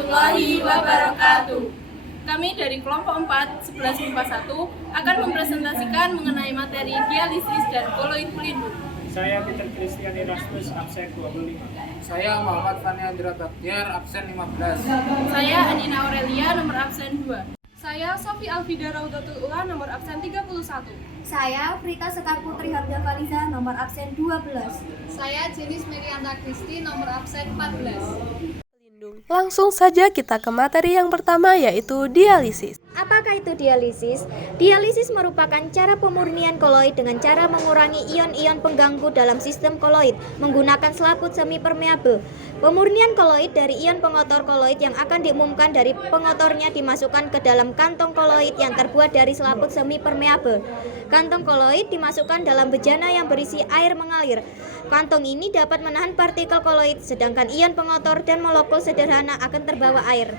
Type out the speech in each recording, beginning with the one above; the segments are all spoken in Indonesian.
warahmatullahi wabarakatuh. Kami dari kelompok 4, 11 MIPA 1 akan mempresentasikan mengenai materi dialisis dan koloid pelindung. Saya Peter Christian Erasmus, absen 25. Saya Muhammad Fani Andra Baktiar, absen 15. Saya Anina Aurelia, nomor absen 2. Saya Sofi Alfida Raudatul Ula, nomor absen 31. Saya Frita Sekar Putri Hamda Fariza, nomor absen 12. Saya Jenis Merianta Kristi, nomor absen 14. Langsung saja kita ke materi yang pertama, yaitu dialisis. Apakah itu dialisis? Dialisis merupakan cara pemurnian koloid dengan cara mengurangi ion-ion pengganggu dalam sistem koloid menggunakan selaput semi permeabel. Pemurnian koloid dari ion pengotor koloid yang akan diumumkan dari pengotornya dimasukkan ke dalam kantong koloid yang terbuat dari selaput semi permeabel. Kantong koloid dimasukkan dalam bejana yang berisi air mengalir. Kantong ini dapat menahan partikel koloid, sedangkan ion pengotor dan molekul sederhana akan terbawa air.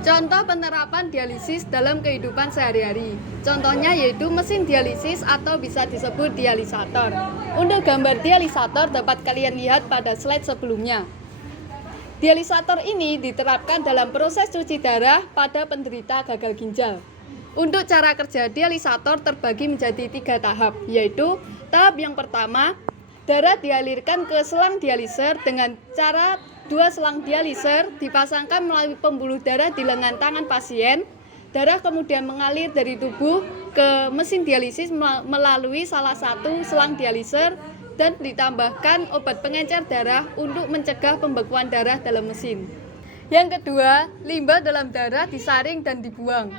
Contoh penerapan dialisis dalam kehidupan sehari-hari. Contohnya yaitu mesin dialisis atau bisa disebut dialisator. Untuk gambar dialisator dapat kalian lihat pada slide sebelumnya. Dialisator ini diterapkan dalam proses cuci darah pada penderita gagal ginjal. Untuk cara kerja dialisator terbagi menjadi 3 tahap, yaitu tahap yang pertama, darah dialirkan ke selang dialiser dengan cara 2 selang dialiser dipasangkan melalui pembuluh darah di lengan tangan pasien. Darah kemudian mengalir dari tubuh ke mesin dialisis melalui salah satu selang dialiser dan ditambahkan obat pengencer darah untuk mencegah pembekuan darah dalam mesin. Yang kedua, limbah dalam darah disaring dan dibuang.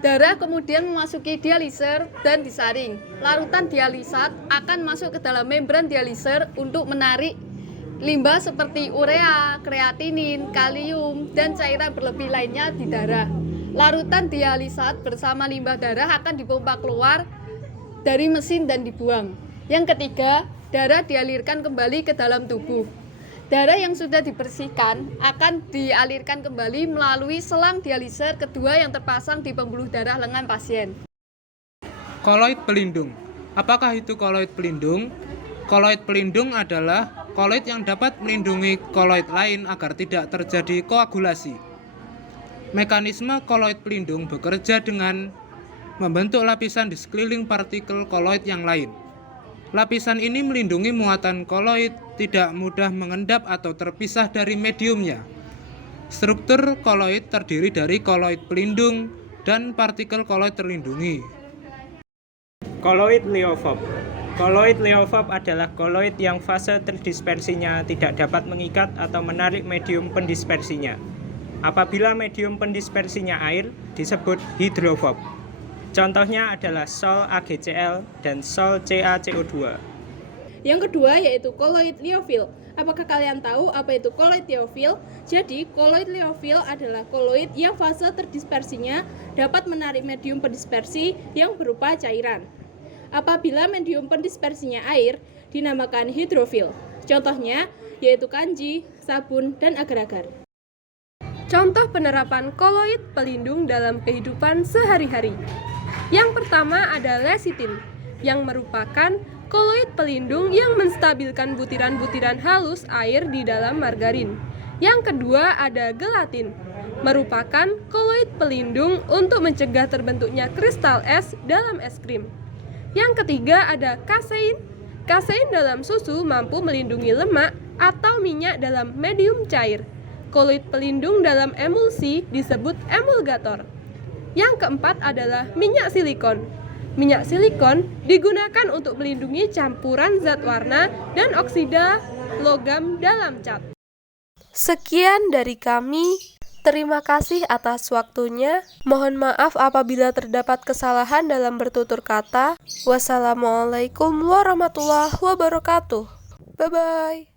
Darah kemudian memasuki dialiser dan disaring. Larutan dialisat akan masuk ke dalam membran dialiser untuk menarik limbah seperti urea, kreatinin, kalium, dan cairan berlebih lainnya di darah. Larutan dialisat bersama limbah darah akan dipompa keluar dari mesin dan dibuang. Yang ketiga, darah dialirkan kembali ke dalam tubuh. Darah yang sudah dibersihkan akan dialirkan kembali melalui selang dialiser kedua yang terpasang di pembuluh darah lengan pasien. Koloid pelindung. Apakah itu koloid pelindung? Koloid pelindung adalah koloid yang dapat melindungi koloid lain agar tidak terjadi koagulasi. Mekanisme koloid pelindung bekerja dengan membentuk lapisan di sekeliling partikel koloid yang lain. Lapisan ini melindungi muatan koloid tidak mudah mengendap atau terpisah dari mediumnya. Struktur koloid terdiri dari koloid pelindung dan partikel koloid terlindungi. Koloid liofob. Koloid liofob adalah koloid yang fase terdispersinya tidak dapat mengikat atau menarik medium pendispersinya. Apabila medium pendispersinya air, disebut hidrofob. Contohnya adalah Sol AgCl dan Sol CaCO2. Yang kedua yaitu koloid liofil. Apakah kalian tahu apa itu koloid liofil? Jadi, koloid liofil adalah koloid yang fase terdispersinya dapat menarik medium pendispersi yang berupa cairan. Apabila medium pendispersinya air, dinamakan hidrofil. Contohnya yaitu kanji, sabun, dan agar-agar. Contoh penerapan koloid pelindung dalam kehidupan sehari-hari. Yang pertama ada lecitin, yang merupakan koloid pelindung yang menstabilkan butiran-butiran halus air di dalam margarin. Yang kedua ada gelatin, merupakan koloid pelindung untuk mencegah terbentuknya kristal es dalam es krim. Yang ketiga ada kasein. Kasein dalam susu mampu melindungi lemak atau minyak dalam medium cair. Koloid pelindung dalam emulsi disebut emulgator. Yang keempat adalah minyak silikon. Minyak silikon digunakan untuk melindungi campuran zat warna dan oksida logam dalam cat. Sekian dari kami. Terima kasih atas waktunya. Mohon maaf apabila terdapat kesalahan dalam bertutur kata. Wassalamualaikum warahmatullahi wabarakatuh. Bye-bye.